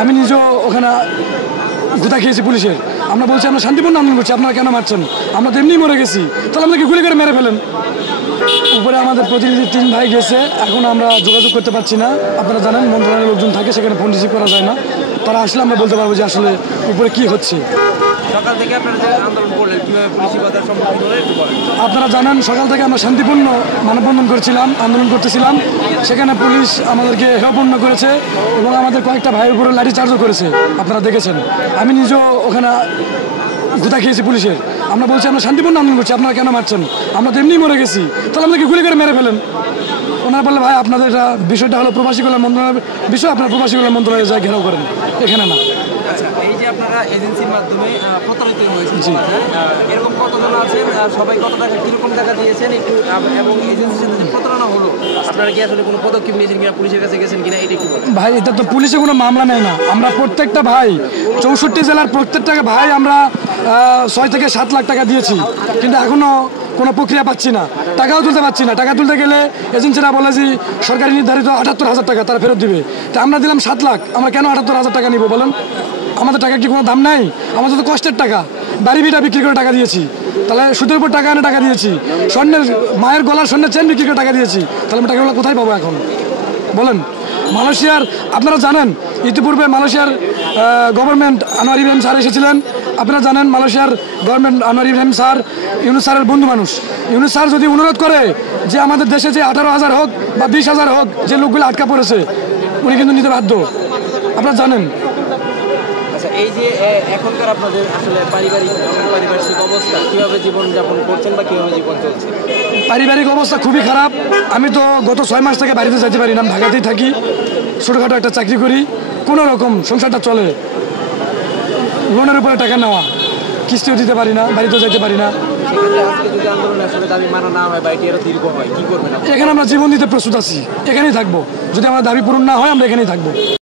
আমি নিজেও ওখানে গুতা খেয়েছি পুলিশের। আমরা বলছি আমরা শান্তিপূর্ণ আন্দোলন করছি, আপনারা কেন মারছেন? আমরা তো এমনি মরে গেছি, তাহলে আমাদেরকে গুলি করে মেরে ফেলেন। উপরে আমাদের প্রতিনিধি 3 ভাই গেছে, এখন আমরা যোগাযোগ করতে পারছি না। আপনারা জানেন মন্ত্রণালয়ের লোকজন থাকে, সেখানে ফোন রিসিভ করা যায় না। তারা আসলে আমরা বলতে পারবো যে আসলে উপরে কি হচ্ছে। সকাল থেকে আপনারা যে আন্দোলন করলেন কিভাবে পুলিশি বাধার সম্মুখীন হলেন একটু বলেন। আপনারা জানেন সকাল থেকে আমরা শান্তিপূর্ণ মানববন্ধন করছিলাম, আন্দোলন করতেছিলাম। সেখানে পুলিশ আমাদেরকে হেয়পূর্ণ করেছে এবং আমাদের কয়েকটা ভাইয়ের উপরে লাঠিচার্জও করেছে, আপনারা দেখেছেন। আমি নিজেও ওখানে গুতা খেয়েছি পুলিশের। আমরা বলছি আমরা শান্তিপূর্ণ আন্দোলন করছি, আপনারা কেন মারছেন? আমরা তো এমনি মরে গেছি, তাহলে আমাদেরকে গুলি করে মেরে ফেলেন। ওনারা বললে ভাই আপনাদের এটা বিষয়টা হলো প্রবাসী কল্যাণ মন্ত্রণালয়ের বিষয়, আপনারা প্রবাসী কল্যাণ মন্ত্রণালয়ে যা ঘেরাও করেন, এখানে না। আচ্ছা, এই যে আপনারা এজেন্সির মাধ্যমে প্রতারিত হয়েছেন, এরকম কতজন আছেন, সবাই কত টাকা কিরকম টাকা দিয়েছেন একটু, এবং এজেন্সির সাথে যে প্রতারণা হলো আপনারা কি আসলে কোনো পদক্ষেপ নিয়েছেন কিনা, পুলিশের কাছে গেছেন কিনা, এটা কি বলেন? ভাই এটা তো পুলিশে কোনো মামলা নেয় না। আমরা প্রত্যেকটা ভাই 64 জেলার প্রত্যেকটা ভাই আমরা 6 থেকে 7 লাখ টাকা দিয়েছি, কিন্তু এখনও কোনো প্রক্রিয়া পাচ্ছি না, টাকাও তুলতে পারছি না। টাকা তুলতে গেলে এজেন্সিরা বলে যে সরকারি নির্ধারিত 78,000 টাকা তারা ফেরত দিবে। তা আমরা দিলাম 7 লাখ, আমরা কেন 78,000 টাকা নিব বলেন? আমাদের টাকা কি কোনো দাম নাই? আমাদের তো কষ্টের টাকা, বাড়ি বিটা বিক্রি করে টাকা দিয়েছি, তাহলে সুদের উপর টাকা এনে টাকা দিয়েছি, স্বর্ণের মায়ের গলার স্বর্ণের চেন বিক্রি করে টাকা দিয়েছি, তাহলে আমরা টাকাগুলো কোথায় পাবো এখন বলেন? মালয়েশিয়ার আপনারা জানেন ইতিপূর্বে মালয়েশিয়ার গভর্নমেন্ট আনোয়ার ইব্রাহিম স্যার এসেছিলেন। আপনারা জানেন মালয়েশিয়ার গভর্নমেন্ট আনোয়ার ইব্রাহিম স্যার ইউনুস স্যারের বন্ধু মানুষ। ইউনুস স্যার যদি অনুরোধ করে যে আমাদের দেশে যে 18,000 হোক বা 20,000 হোক, যে লোকগুলো আটকা পড়েছে উনি কিন্তু নিতে বাধ্য, আপনারা জানেন। আচ্ছা, এই যে এখনকার আপনাদের আসলে পারিবারিক অবস্থা, কীভাবে জীবনযাপন করছেন বা কীভাবে জীবন চলছে? পারিবারিক অবস্থা খুবই খারাপ। আমি তো গত 6 মাস থেকে বাড়িতে যেতে পারি না, ঢাকাতেই থাকি, ছোটোখাটো একটা চাকরি করি, কোনো রকম সংসারটা চলে। লোনের উপরে টাকা নেওয়া, কিস্তিও দিতে পারি না, বাড়িতেও যেতে পারি না। সেক্ষেত্রে আজকে যদি আন্দোলনে আসলে দাবি মানা না হয় বা এটি আরও দীর্ঘ হয়, কী করবেন? এখানে আমরা জীবন দিতে প্রস্তুত আছি, এখানেই থাকবো। যদি আমার দাবি পূরণ না হয় আমরা এখানেই থাকবো।